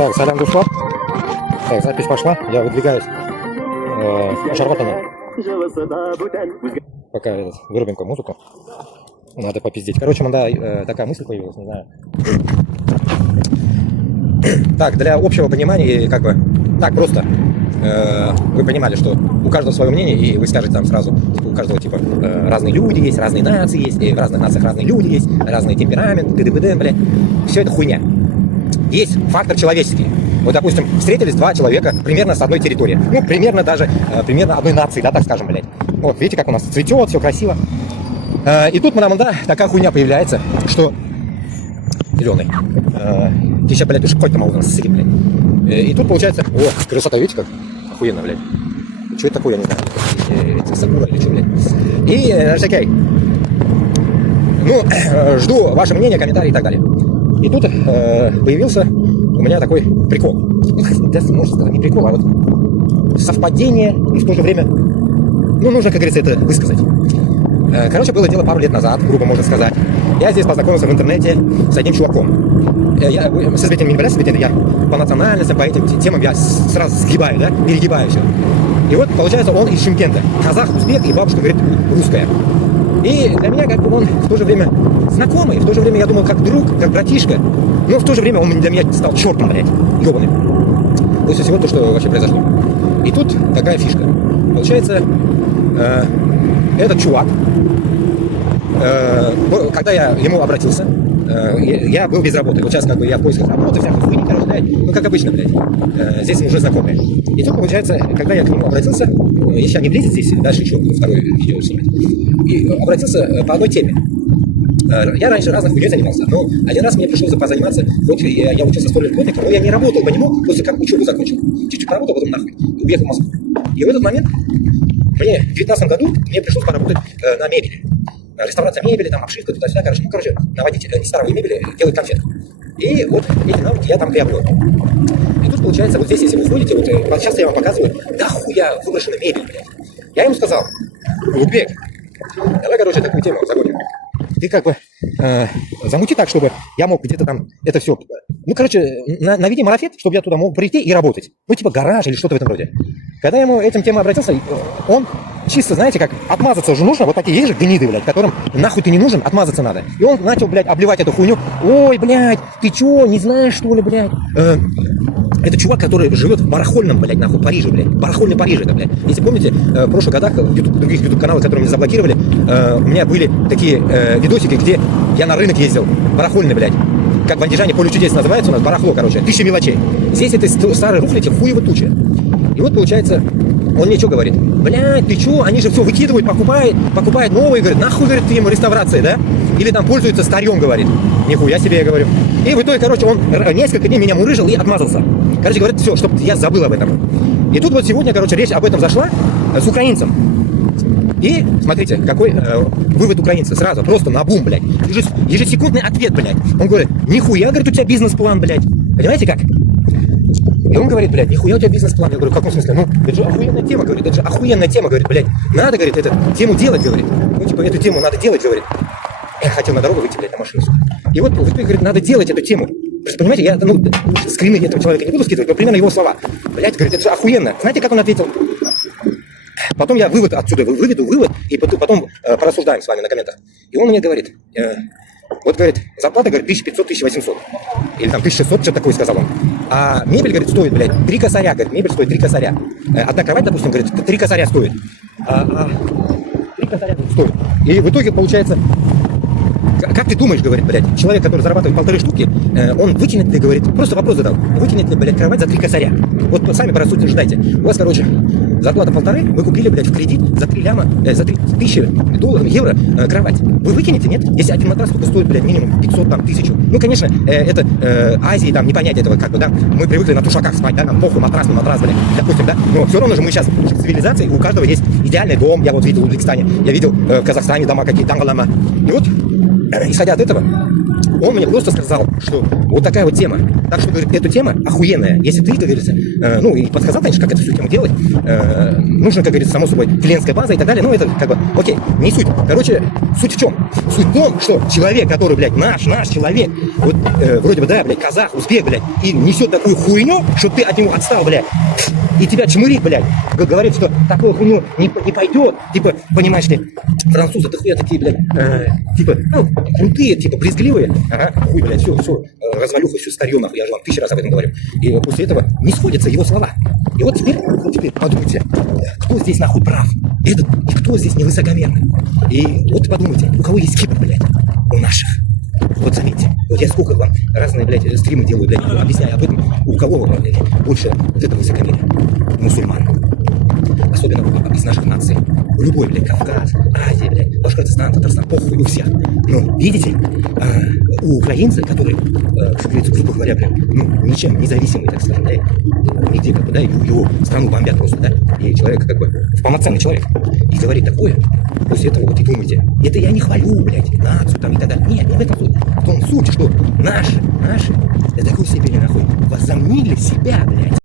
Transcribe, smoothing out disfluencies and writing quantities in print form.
Так, салям душлар. Так, запись пошла. Я выдвигаюсь. Шарватана. Пока вырубим-ка музыку. Надо попиздеть. Короче, да, такая мысль появилась, не знаю. Так, для общего понимания, как бы, так просто, вы понимали, что у каждого свое мнение, и вы скажете там сразу, типа, у каждого, типа, разные люди есть, разные нации есть, и в разных нациях разные люди есть, разные темпераменты, т.д., блядь. Все это хуйня. Есть фактор человеческий. Вот, допустим, встретились два человека примерно с одной территории. Ну, примерно даже, примерно одной нации, да, так скажем, блядь. Вот, видите, как у нас цветет, все красиво. И тут, да, такая хуйня появляется, что... Зеленый. Ты сейчас, блядь, уж хоть там можно ссыри, блядь. И тут получается... О, красота, видите, как охуенно, блядь. Что это такое, я не знаю. Это сакура или что, блядь. И, окей. Ну, жду ваше мнение, комментарии и так далее. И тут появился у меня такой прикол. Да, можно сказать, не прикол, а вот совпадение, и в то же время, ну, нужно, как говорится, это высказать. Короче, было дело пару лет назад, грубо можно сказать. Я здесь познакомился в интернете с одним чуваком. Я с избитым, я по национальностям, по этим темам я сразу сгибаю, да, перегибаю все. И вот, получается, он из Шымкента. Казах, узбек, и бабушка говорит русская. И для меня, как бы, он в то же время знакомый, в то же время я думал, как друг, как братишка. Но в то же время он для меня стал чертом, блядь, ебаным. После всего то, что вообще произошло. И тут такая фишка. Получается, этот чувак, когда я ему обратился, я был без работы. Вот сейчас как бы я в поисках работы, всякой хуйни, короче, блядь, ну как обычно, блядь. Здесь нужны знакомые. И тут, получается, когда я к нему обратился, если они влезет здесь, дальше еще второе видео снимать, и обратился по одной теме. Я раньше разных хуйней занимался, но один раз мне пришлось позаниматься, хоть я учился столярным, но я не работал по нему, после как учебу закончил. Чуть-чуть поработал, потом нахуй, уехал в Москву. И в этот момент, в 2019 году, мне пришлось поработать на мебели. Реставрация мебели, там, обшивка, туда-сюда, короче, наводить из старой мебели, делать конфеты. И вот эти навыки я там приобрел. И тут, получается, вот здесь, если вы ходите, вот сейчас я вам показываю, да хуя выброшена мебель, блядь. Я ему сказал, Узбек, давай, короче, такую тему загоним. Ты как бы замути так, чтобы я мог где-то там это все... Ну, короче, наведи марафет, чтобы я туда мог прийти и работать. Ну, типа гараж или что-то в этом роде. Когда я ему этим темой обратился, он чисто, знаете, как отмазаться уже нужно. Вот такие есть же гниды, блядь, которым нахуй ты не нужен, отмазаться надо. И он начал, блядь, обливать эту хуйню. Ой, блядь, ты чё, не знаешь, что ли, блядь? Это чувак, который живет в барахольном, блядь, нахуй, Париже, блядь. Барахольный Париж это, блядь. Если помните, в прошлых годах в других YouTube-каналах, которые меня заблокировали, у меня были такие видосики, где я на рынок ездил. Барахольный, блядь. Как в Андижане поле чудес называется у нас, барахло, короче. 1000 мелочей. Здесь этой старой руфлите хуево туча. И вот, получается, он мне что говорит? Блядь, ты чё? Они же все выкидывают, покупают новые, говорит, нахуй, говорит, ты ему реставрация, да? Или там пользуются старьем, говорит. Нихуя себе, я говорю. И в итоге, короче, он несколько дней меня мурыжил и отмазался. Короче, говорит, все, чтобы я забыл об этом. И тут вот сегодня, короче, речь об этом зашла с украинцем. И, смотрите, какой вывод украинца сразу, просто на бум, блядь. Ежесекундный ответ, блядь. Он говорит, нихуя, говорит, у тебя бизнес-план, блядь. Понимаете как? И он говорит, блядь, нихуя у тебя бизнес-план. Я говорю, в каком смысле? Ну, это же охуенная тема, говорит, это же охуенная тема, говорит, блядь. Надо, говорит, эту тему делать, говорит. Ну, типа, эту тему надо делать, говорит. Я хотел на дорогу выйти, блядь, на машину. И вот, говорит, надо делать эту тему. Понимаете, я, скрины этого человека не буду скидывать, но примерно его слова. Блядь, говорит, это же охуенно. Знаете, как он ответил? Потом я вывод отсюда выведу, и потом порассуждаем с вами на комментах. И он мне говорит, вот, говорит, зарплата, говорит, 1500-1800. Или там 1600, что-то такое сказал он. А мебель, говорит, стоит, блядь, 3 косаря, говорит, мебель стоит 3 косаря. Одна кровать, допустим, говорит, 3 косаря стоит. 3 косаря стоит. И в итоге получается... Как ты думаешь, говорит, блядь, человек, который зарабатывает 1,5 штуки, он выкинет ли, говорит, просто вопрос задал, выкинет ли, блядь, кровать за 3 косаря? Вот сами порассуждайте. У вас, короче, зарплата 1,5, вы купили, блядь, в кредит за 3 ляма, за 3000 долларов, евро кровать. Вы выкинете, нет? Если один матрас только стоит, блядь, минимум 500, там, 1000. Ну, конечно, это Азии, там, не понять этого, как бы, да, мы привыкли на тушаках спать, да, там, похуй, матрас, блядь, допустим, да, но все равно же мы сейчас в цивилизации, у каждого есть идеальный дом, я вот видел в Узбекистане, я видел в Казахстане дома какие-то, и вот, исходя от этого, Он мне просто сказал, что вот такая вот тема. Так что, говорит, эта тема охуенная. Если ты, как говорится, ну и подсказал, конечно, как эту всю тему делать, нужно, как говорится, само собой, клиентская база и так далее, но это как бы, окей, не суть. Короче, суть в чем? Суть в том, что человек, который, блядь, наш человек, вот вроде бы, да, блядь, казах, узбек, блядь, и несет такую хуйню, что ты от него отстал, блядь, и тебя чмырит, блядь, говорит, что такую хуйню не пойдет, типа, понимаешь ли, французы, да хуя такие, блядь, типа, ну, крутые, типа, брезгливые, ага, хуй, блядь, все, развалюха, все старье, нахуй, я же вам 1000 раз об этом говорю. И после этого не сходятся его слова. И вот теперь подумайте, кто здесь нахуй прав, этот, и кто здесь невысокомерный. И вот подумайте, у кого есть кипр, блядь, у наших. Вот заметьте, вот я сколько вам разные, блядь, стримы делаю, блядь, объясняю об этом, у кого, блядь, больше вот этого высокомерия. Мусульман. Особенно из наших наций. Любой, блядь, Кавказ, Азия, блядь, Башкортостан, Татарстан, похуй у всех. Ну, видите, у украинцев, которые, как говорится, грубо говоря, блядь, ну, ничем независимые, так скажем, блядь, нигде, как бы, да, его страну бомбят просто, да, и человек, как бы, полноценный человек, и говорит такое, после этого вот и думаете, это я не хвалю, блядь, нацию там и так далее. Нет, не в этом суть. В том суть, что наши, до такой степени, нахуй, возомнили себя, блядь.